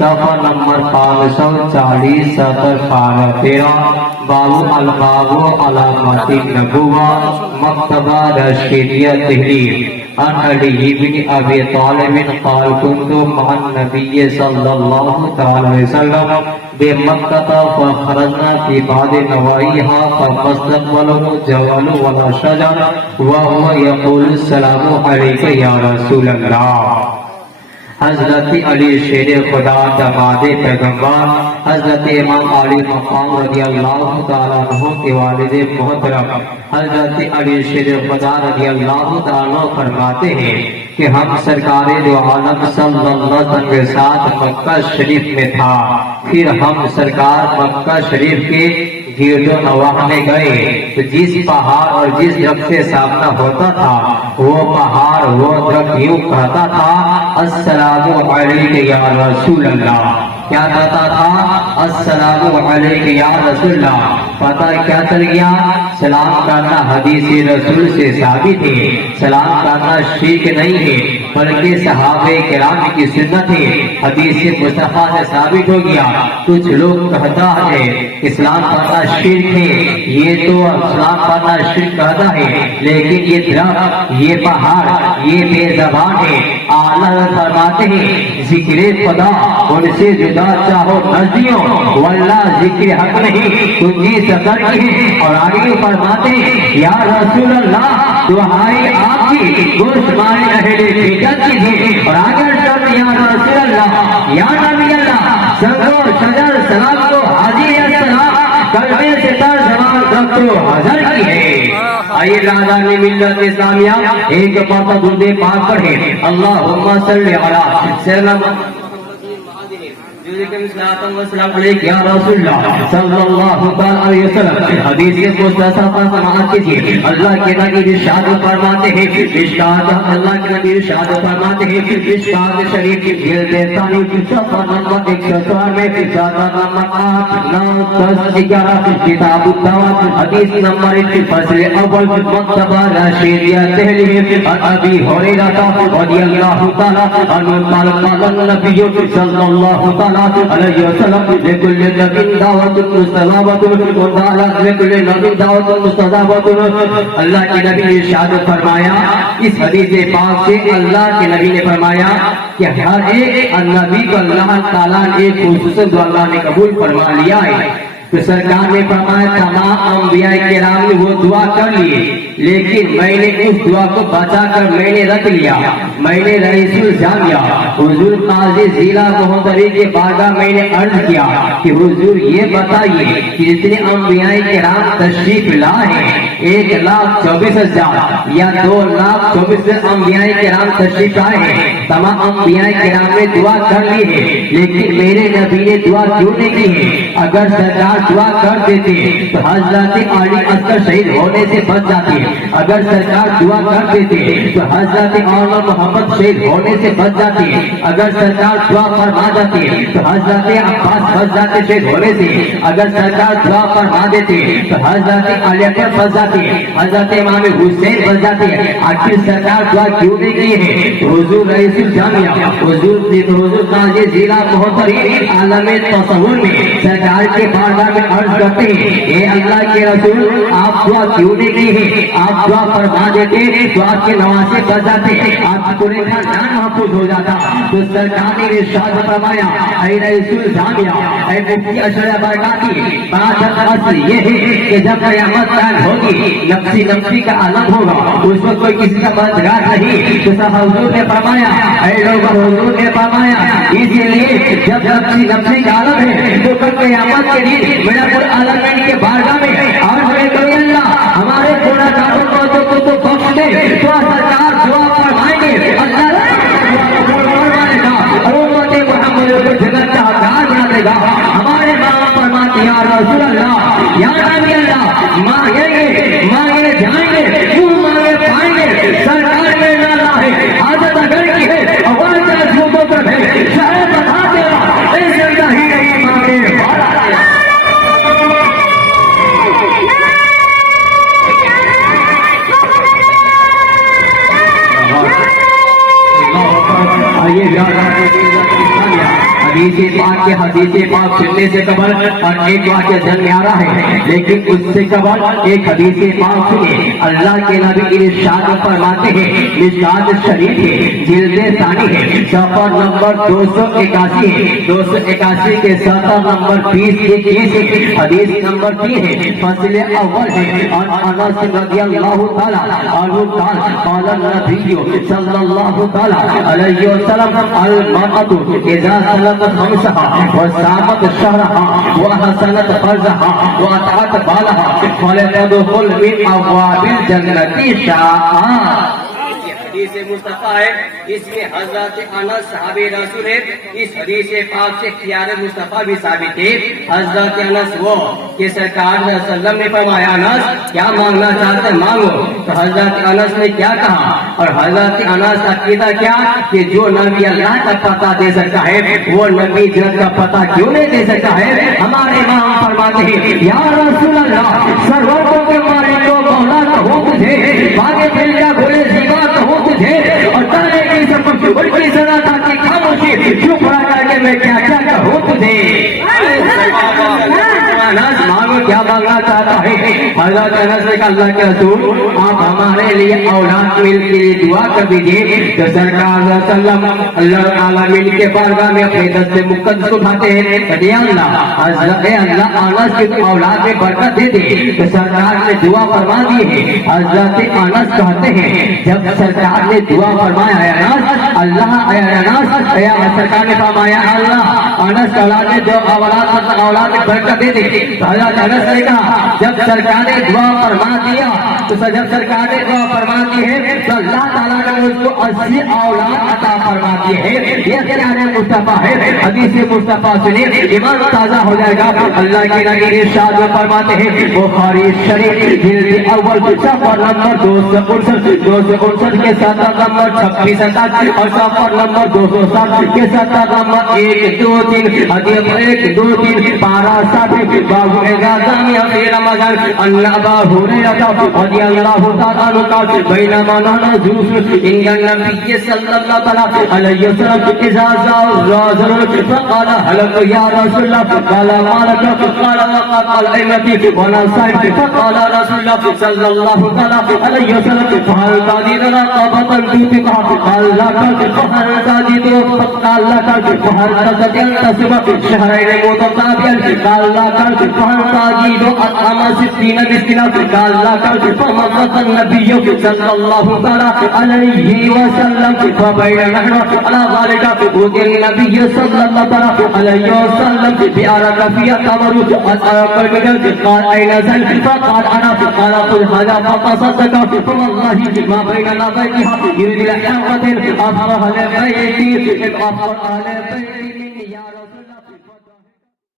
صفحہ نمبر 540 سطر 13 بابو البابو علامات النبوہ مکتبہ رشیدیہ دہلی عن علی بن ابی طالب قال كنت مع النبي صلى الله تعالى عليه وسلم بمكة فخرجنا في بعض نواحيها فاستقبله جبل ولا شجر وهو يقول السلام عليك يا رسول الله. حضرت علی شیر خدا داماد پیغمبر حضرت امام علی مقام رضی اللہ تعالیٰ عنہ کے والد محترم حضرت علی شیر خدا رضی اللہ تعالیٰ فرماتے ہیں کہ ہم سرکار دو عالم صلی اللہ علیہ وسلم کے ساتھ مکہ شریف میں تھا. پھر ہم سرکار مکہ شریف کے گرد و نواح میں گئے تو جس پہاڑ اور جس درخت سے سامنا ہوتا تھا وہ پہاڑ وہ درخت یوں کہتا تھا السلام علیک یا رسول اللہ. کیا کہتا تھا؟ السلام علیک یا رسول اللہ. پتہ کیا چل گیا؟ سلام کرنا حدیث رسول سے ثابت ہے. سلام کرنا شرک نہیں ہے بلکہ صحابہ کرام کی سنت ہے. حدیث مصطفیٰ سے ثابت ہو گیا. کچھ لوگ کہتا ہے اسلام پڑھنا شرک ہے، یہ تو اسلام پڑھنا شرک کہتا ہے لیکن یہ درخت یہ پہاڑ یہ بے زبان ہے. اعلیٰ فرماتے ہیں ذکر خدا ان سے جدا چاہو نزدیوں واللہ ذکر حق نہیں تم جی سفر کی. اور آگے فرماتے ہیں یا رسول اللہ دعائی آپ کی گوشت مارے اہل بیٹا کی تھی. اور آگے سب یا رسول اللہ یا نبی اللہ سنگو شجر سلام کو حاضر السلام کلمے سے تر زمان رکھو حضر کی ہے. آئیے راجہ نے ملت اسلامیہ ایک پاتا دردے پاک پڑھے اللہم صلی علی سیدنا السلام علیکم یا رسول اللہ صلی اللہ علیہ وسلم. حدیث کے مصطفیٰ سماعت کیجیے. اللہ کے نبی ارشاد فرماتے ہیں ارشاد اللہ کے نبی ارشاد فرماتے ہیں ارشاد شریف کی جلد ثانی صفحہ نمبر 104 میں صفحہ نمبر 8 9 10 11 کتاب الدعوات حدیث نمبر 1 فصل اول مکتبہ رشیدیہ دہلی ابی ہریرہ رضی اللہ تعالی عنہ قال قال النبی صلی اللہ تعالی علیہ وسلم لکل نبی دعوت مستجابۃ وقال لکل نبی دعوت مستجابۃ. اللہ کے نبی نے ارشاد فرمایا اس حدیث پاک سے اللہ کے نبی نے فرمایا کہ ہر ایک نبی کو اللہ تعالیٰ نے خصوصاً جو اللہ نے قبول فرما لیا ہے. تو سرکار نے فرمایا تمام انبیاء کرام نے وہ دعا کر لیے لیکن میں نے اس دعا کو بچا کر میں نے رکھ لیا. میں نے رئیس الجامعہ حضور قاضی ضلع محتری کے بارگاہ میں نے عرض کیا کہ حضور یہ بتائیے کہ جتنے انبیاء کرام تشریف لائے 1,24,000 یا 2,24,000 انبیاء کرام تشریف آئے ہیں. تمام انبیاء کرام نے دعا کر لی ہے لیکن میرے نبی نے دعا کیوں نہیں کی ہے؟ اگر سرکار دعا کر دیتے تو حضرت علی اصغر شہید ہونے سے بچ جاتے. اگر سرکار دعا کر دیتے تو حضرت مولانا محمد شہید ہونے سے بچ جاتے. اگر سرکار دعا فرما جاتے تو حضرت عباس بچ جاتے شہید ہونے سے. اگر سرکار دعا فرما دیتے تو حضرت علی اکبر بچ جاتے حضرت امام حسین بچ جاتے. آخر سرکار دعا کیوں نہیں کی ہے؟ حضور رئیس الجامعہ حضور قاضی ضلع محتری عالم تصور میں سرکار کے بارگاہ میں عرض کرتے ہیں اے اللہ کے رسول آپ دعا کیوں نہیں کی ہے؟ آپ دعا فرما دیتے تو آپ کے نواسے بچ جاتے آپ کی پورے خاندان محفوظ ہو جاتا. تو سرکار نے ارشاد فرمایا اے رئیس الجامعہ اے مفتی اشرف برکاتی بات اصل یہ ہے کہ جب قیامت قائم ہوگی نفسی کا عالم ہوگا اس وقت کوئی کسی کا مددگار نہیں. تو سب حضور نے فرمایا اے لوگ حضور نے فرمایا اسی لیے جب نفسی کا عالم ہے تو کل قیامت کے دن میرا پور عالمین کے بارگاہ میں اور میں کہوں اللہ ہمارے گناہ گاروں کو تو بخش دے. تو سرکار دعا فرمائیں گے اللہ فرمائے گا امت محمد کو جنت کا حقدار بنا دے گا. ہمارے باپ فرماتے یا رسول اللہ یا نبی اللہ مانگے جائیں گے منہ مانگے پائیں گے. سرکار میں نہ ہے حاجت اگر کی ہے اور جھوٹوں پر ہے شاید بتا دے گا ایسے نہیں مانگے حدیث پاک کے حدیث پاک سننے سے قبل اور ایک واقعہ ذہن میں آ رہا ہے، لیکن اس سے قبل ایک حدیث پاک سنیے۔ اللہ کے نبی ارشاد فرماتے ہیں، مشکات شریف ہے، جلد ثانی ہے، صفحہ نمبر 281 ہے، 281 کے سطر نمبر 20 کے 30 ہے، حدیث نمبر 3 ہے، فصل اول ہے۔ اور انس رضی اللہ تعالی عنہ قال النبی صلی اللہ تعالی علیہ وسلم المرأة اذا صلت خمسها وصامت شهرها واحسنت فرجها واطاعت بالها فلتدخل من ابواب الجنة شاء۔ حدیث مصطفیٰ ہے، اس میں حضرت انس صحابی رسول ہے۔ اس حدیث پاک سے اختیار مصطفیٰ بھی ثابت ہے۔ حضرت انس وہ کہ سرکار صلی اللہ علیہ وسلم نے فرمایا انس کیا مانگنا چاہتے مانگو، تو حضرت انس نے کیا کہا، اور حضرت انس عقیدہ کیا کہ جو نبی اللہ کا پتہ دے سکتا ہے وہ نبی جنت کا پتہ کیوں نہیں دے سکتا ہے۔ ہمارے امام فرماتے ہیں یا رسول اللہ سروروں کے مالک کو مولا کہوں تجھے، باغ دل کا بھولے سوا کہوں تجھے، اور تانے کی سب ان کی سزا تھا کہ خاموشی چپ رہ کر کے میں کیا کیا کہوں تجھے۔ انس مانگو کیا مانگنا چاہتا ہے۔ حضرت انس نے کہا اللہ کے رسول آپ ہمارے لیے اولاد مل کے لیے دعا کر دیجیے، تو سرکار صلی اللہ علیہ وسلم اللہ عالمین کے بارگاہ میں اپنے دست مقدس اٹھاتے ہیں، کہتے ہیں اللہ حضرت اللہ انس کی اولاد میں برکت دے دے، تو سرکار نے دعا فرما دی ہے۔ حضرت انس کہتے ہیں جب سرکار نے دعا فرمایا ہے انس اللہ انس سرکار نے فرمایا اللہ انس اولاد نے جو اولاد میں برکت دے دے، تو حضرت انس نے کہا جب سرکار نے دعا فرما دیا تو جب سرکار نے دعا فرما دی ہے تو اللہ تعالیٰ نے اس کو 80 اولاد عطا فرما دی ہے۔ یہ قرآن مصطفیٰ ہے، حدیث مصطفیٰ سنیں ایمان تازہ ہو جائے گا۔ اللہ کے نبی ارشاد میں فرماتے ہیں بخاری شریف جلد اول صفحہ نمبر 259 کے سطر نمبر 26 اور صفحہ نمبر 207 کے سطر نمبر 1 2 3 حدیث 1 2 3 پارہ 60 باب اعظام فی رمضان ان ابا ہریرہ رضی اللہ تعالی عنہ قال بینما نحن جلوس عند النبی صلی اللہ علیہ وسلم اذا زار رجل فقال هلك يا رسول الله قال ما لك قال وقال ائمتي وانا صائم فقال رسول الله صلى الله عليه وسلم فهل تجدنا قبضا تنفقها قال لا فهل تجد قال لا فهل تستطيع شهرين متتابعين قال لا فهل تجد اطعام 60 مسكينا قال لا فمضى النبي صلى الله عليه وسلم فبين نحن على ذلك وقال النبي صلى الله عليه وسلم بأرى فيها تمر قال أين زل فقال أنا قال قل هذا فتصدق فوالله ما بين نظرها يريد الحيوة أفرح لبيتي أفرح لبيتي يا رسول الله